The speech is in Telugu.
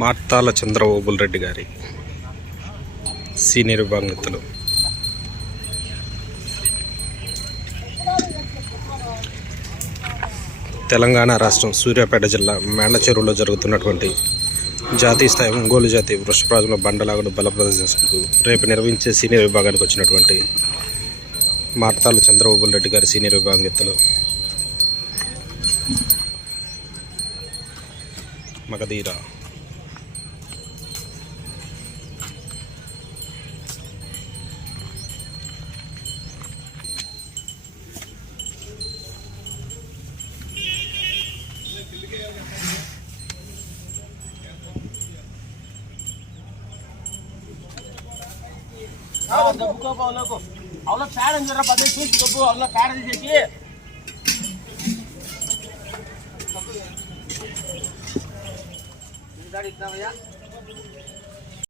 మార్తాల చంద్రబాబు రెడ్డి గారి సీనియర్ విభాగస్తులు. తెలంగాణ రాష్ట్రం సూర్యాపేట జిల్లా మేళ్లచెరువులో జరుగుతున్నటువంటి జాతీయ స్థాయి ఒంగోలు జాతి వృషభరాజుల బండలాగును బల ప్రదర్శనకు రేపు నిర్వహించే సీనియర్ విభాగానికి వచ్చినటువంటి మార్తాల చంద్రబాబు రెడ్డి గారి సీనియర్ విభాగస్తులు మగధీర दबको को अवला पैड अंजरा बदे चीज दबो अवला पैड दीजिए इधर इतना भैया